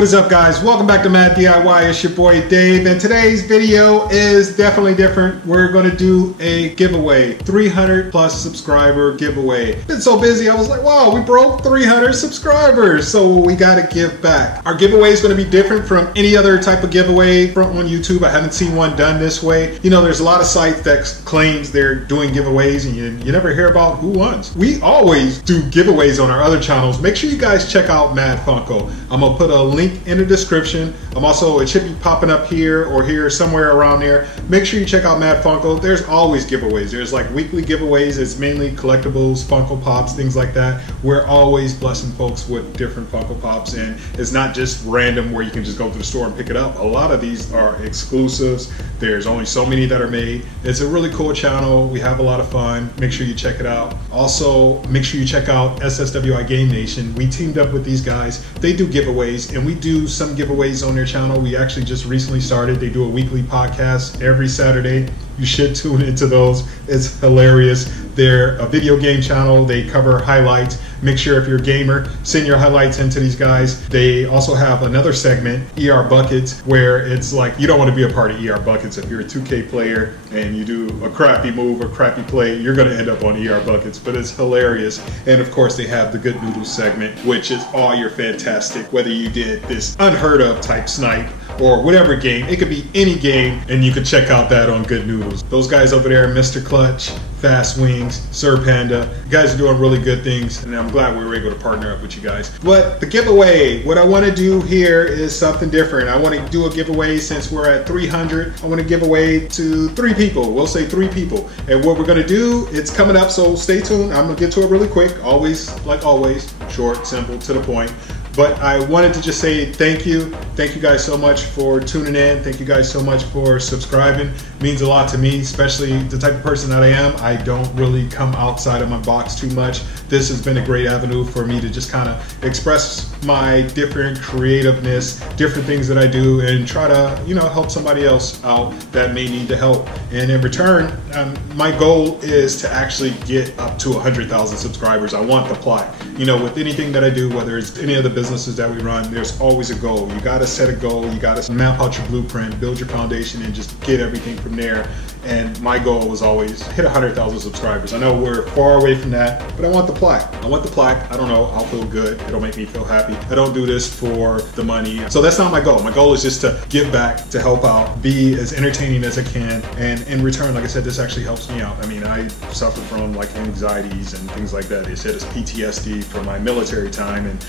What is up, guys? Welcome back to Mad DIY. It's your boy Dave, and today's video is definitely different. We're going to do a giveaway, 300 plus subscriber giveaway. Been so busy, I was like, wow, we broke 300 subscribers, so we got to give back. Our giveaway is going to be different from any other type of giveaway on YouTube. I haven't seen one done this way. You know, there's a lot of sites that claims they're doing giveaways, and you never hear about who wins. We always do giveaways on our other channels. Make sure you guys check out MAD Funko. I'm going to put a link in the description. It should be popping up here or here, somewhere around there. Make sure you check out MAD Funko. There's always giveaways. There's like weekly giveaways. It's mainly collectibles, Funko Pops, things like that. We're always blessing folks with different Funko Pops, and it's not just random where you can just go to the store and pick it up. A lot of these are exclusives. There's only so many that are made. It's a really cool channel. We have a lot of fun. Make sure you check it out. Also, make sure you check out SSWI Game Nation. We teamed up with these guys. They do giveaways, and we do some giveaways on their channel. We actually just recently started. They do a weekly podcast every Saturday. You should tune into those. It's hilarious. They're a video game channel. They cover highlights. Make sure if you're a gamer, send your highlights into these guys. They also have another segment, ER Buckets, where it's like you don't want to be a part of ER Buckets. If you're a 2K player and you do a crappy move or crappy play, you're going to end up on ER Buckets, but it's hilarious. And of course, they have the Good Noodles segment, which is all your fantastic, whether you did this unheard of type snipe or whatever game. It could be any game, and you can check out that on Good Noodles. Those guys over there, Mr. Clutch, Fast Wings, Sir Panda, you guys are doing really good things, and I'm glad we were able to partner up with you guys. But the giveaway, what I want to do here is something different. I want to do a giveaway. Since we're at 300, I want to give away to 3 people. We'll say 3 people. And what we're going to do, it's coming up, so stay tuned. I'm going to get to it really quick. Always, like always, short, simple, to the point. But I wanted to just say thank you. Thank you guys so much for tuning in. Thank you guys so much for subscribing. It means a lot to me, especially the type of person that I am. I don't really come outside of my box too much. This has been a great avenue for me to just kind of express my different creativeness, different things that I do, and try to, you know, help somebody else out that may need the help. And in return, my goal is to actually get up to 100,000 subscribers. I want the plaque. You know, with anything that I do, whether it's any of the businesses that we run, there's always a goal. You got to set a goal. You got to map out your blueprint, build your foundation, and just get everything from there. And my goal was always hit 100,000 subscribers. I know we're far away from that, but I want the plaque. I want the plaque. I don't know. I'll feel good. It'll make me feel happy. I don't do this for the money. So that's not my goal. My goal is just to give back, to help out, be as entertaining as I can. And in return, like I said, this actually helps me out. I mean, I suffer from like anxieties and things like that. They said it's PTSD from my military time, and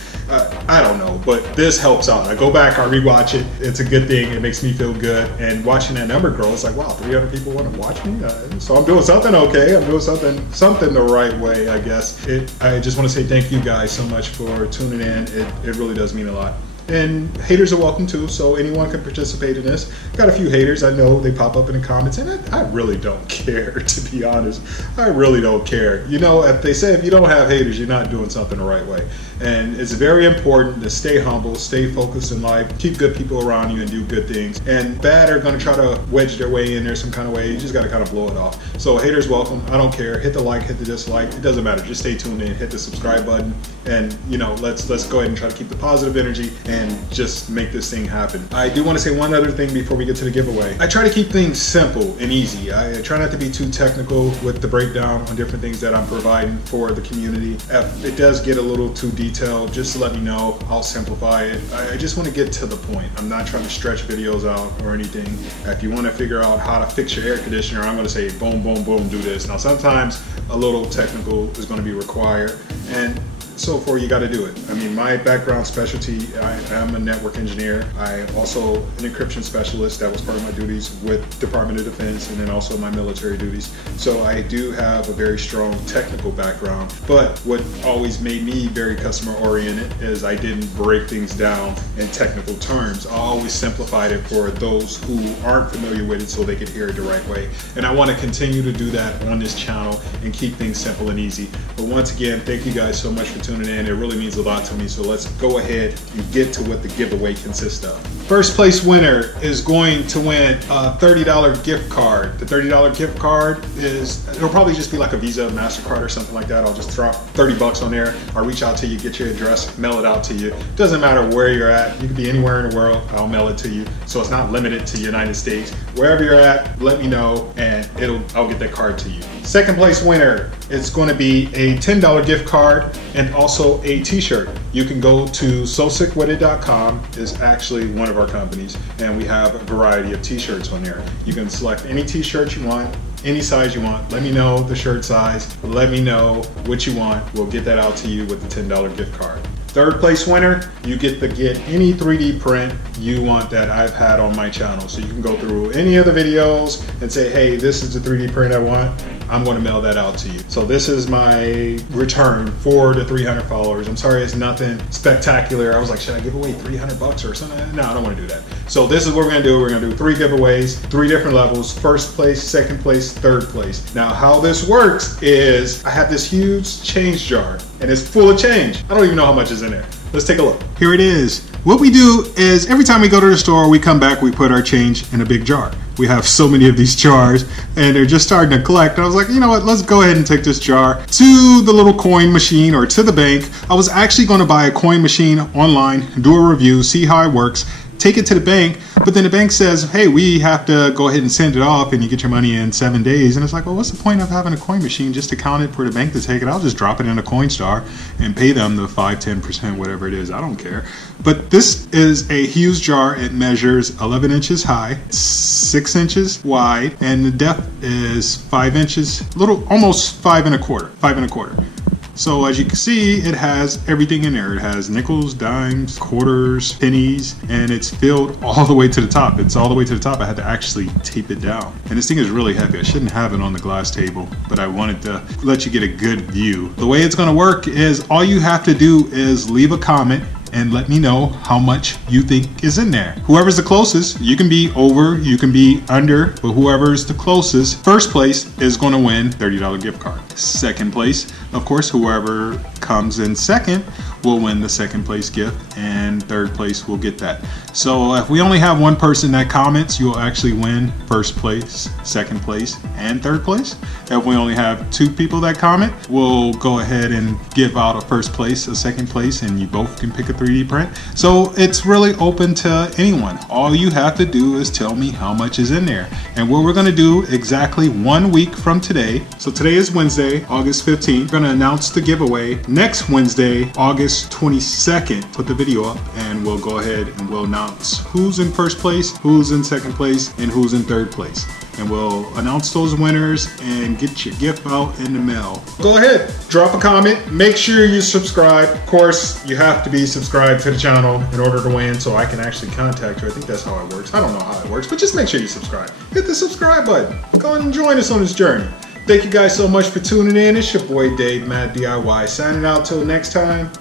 I don't know, but this helps out. I go back, I rewatch it. It's a good thing. It makes me feel good. And watching that number grow, it's like, wow, 300 people want to watch me. So I'm doing something okay. I'm doing something the right way, I guess. I just want to say thank you guys so much for tuning in. It really does mean a lot. And haters are welcome too, so anyone can participate in this. Got a few haters, I know, they pop up in the comments, and I really don't care, to be honest. I really don't care. You know, if they say if you don't have haters, you're not doing something the right way. And it's very important to stay humble, stay focused in life, keep good people around you, and do good things. And bad are going to try to wedge their way in there some kind of way. You just got to kind of blow it off. So haters welcome. I don't care. Hit the like, hit the dislike. It doesn't matter. Just stay tuned in, hit the subscribe button, and you know, let's go ahead and try to keep the positive energy and just make this thing happen. I do want to say one other thing before we get to the giveaway. I try to keep things simple and easy. I try not to be too technical with the breakdown on different things that I'm providing for the community. If it does get a little too detailed, just let me know. I'll simplify it. I just want to get to the point. I'm not trying to stretch videos out or anything. If you want to figure out how to fix your air conditioner, I'm going to say boom, boom, boom, do this. Now sometimes a little technical is going to be required, and so far you got to do it. I mean, my background specialty, I am a network engineer. I also an encryption specialist. That was part of my duties with Department of Defense, and then also my military duties. So I do have a very strong technical background, but what always made me very customer oriented is I didn't break things down in technical terms. I always simplified it for those who aren't familiar with it so they could hear it the right way. And I want to continue to do that on this channel and keep things simple and easy. But once again, thank you guys so much for tuning in. It really means a lot to me. So let's go ahead and get to what the giveaway consists of. First place winner is going to win a $30 gift card. The $30 gift card it'll probably just be like a Visa, MasterCard or something like that. I'll just throw 30 bucks on there. I'll reach out to you, get your address, mail it out to you. Doesn't matter where you're at. You could be anywhere in the world. I'll mail it to you. So it's not limited to the United States. Wherever you're at, let me know and I'll get that card to you. Second place winner is going to be a $10 gift card and also a t-shirt. You can go to SSWIPODCAST. It's actually one of our companies, and we have a variety of t-shirts on there. You can select any t-shirt you want, any size you want. Let me know the shirt size. Let me know what you want. We'll get that out to you with the $10 gift card. Third place winner, you get to get any 3D print you want that I've had on my channel. So you can go through any of the videos and say, hey, this is the 3D print I want. I'm going to mail that out to you. So this is my return for the 300 followers. I'm sorry, it's nothing spectacular. I was like, should I give away 300 bucks or something? No, I don't want to do that. So this is what we're going to do. We're going to do 3 giveaways, 3 different levels: first place, second place, third place. Now, how this works is I have this huge change jar and it's full of change. I don't even know how much is in there. Let's take a look. Here it is. What we do is every time we go to the store, we come back, we put our change in a big jar. We have so many of these jars and they're just starting to collect. I was like, you know what, let's go ahead and take this jar to the little coin machine or to the bank. I was actually going to buy a coin machine online, do a review, see how it works, take it to the bank, but then the bank says, hey, we have to go ahead and send it off and you get your money in 7 days. And it's like, well, what's the point of having a coin machine just to count it for the bank to take it? I'll just drop it in a Coinstar and pay them the 5–10%, whatever it is. I don't care. But this is a huge jar. It measures 11 inches high, 6 inches wide, and the depth is 5 inches, almost 5 1/4. So as you can see, it has everything in there. It has nickels, dimes, quarters, pennies, and it's filled all the way to the top. It's all the way to the top. I had to actually tape it down. And this thing is really heavy. I shouldn't have it on the glass table, but I wanted to let you get a good view. The way it's gonna work is all you have to do is leave a comment and let me know how much you think is in there. Whoever's the closest, you can be over, you can be under, but whoever's the closest, first place is gonna win $30 gift card. Second place, of course, whoever comes in second will win the second place gift, and third place will get that. So if we only have one person that comments, you'll actually win first place, second place, and third place. If we only have 2 people that comment, we'll go ahead and give out a first place, a second place, and you both can pick a 3D print. So it's really open to anyone. All you have to do is tell me how much is in there. And what we're gonna do exactly 1 week from today, so today is Wednesday, August 15th, we're gonna announce the giveaway. Next Wednesday, August 22nd, put the video up and we'll go ahead and we'll announce who's in first place, who's in second place, and who's in third place. And we'll announce those winners and get your gift out in the mail. Go ahead, drop a comment, make sure you subscribe. Of course, you have to be subscribed to the channel in order to win, so I can actually contact you. I think that's how it works. I don't know how it works, but just make sure you subscribe. Hit the subscribe button. Go on and join us on this journey. Thank you guys so much for tuning in. It's your boy Dave, Mad DIY, signing out till next time.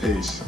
Peace.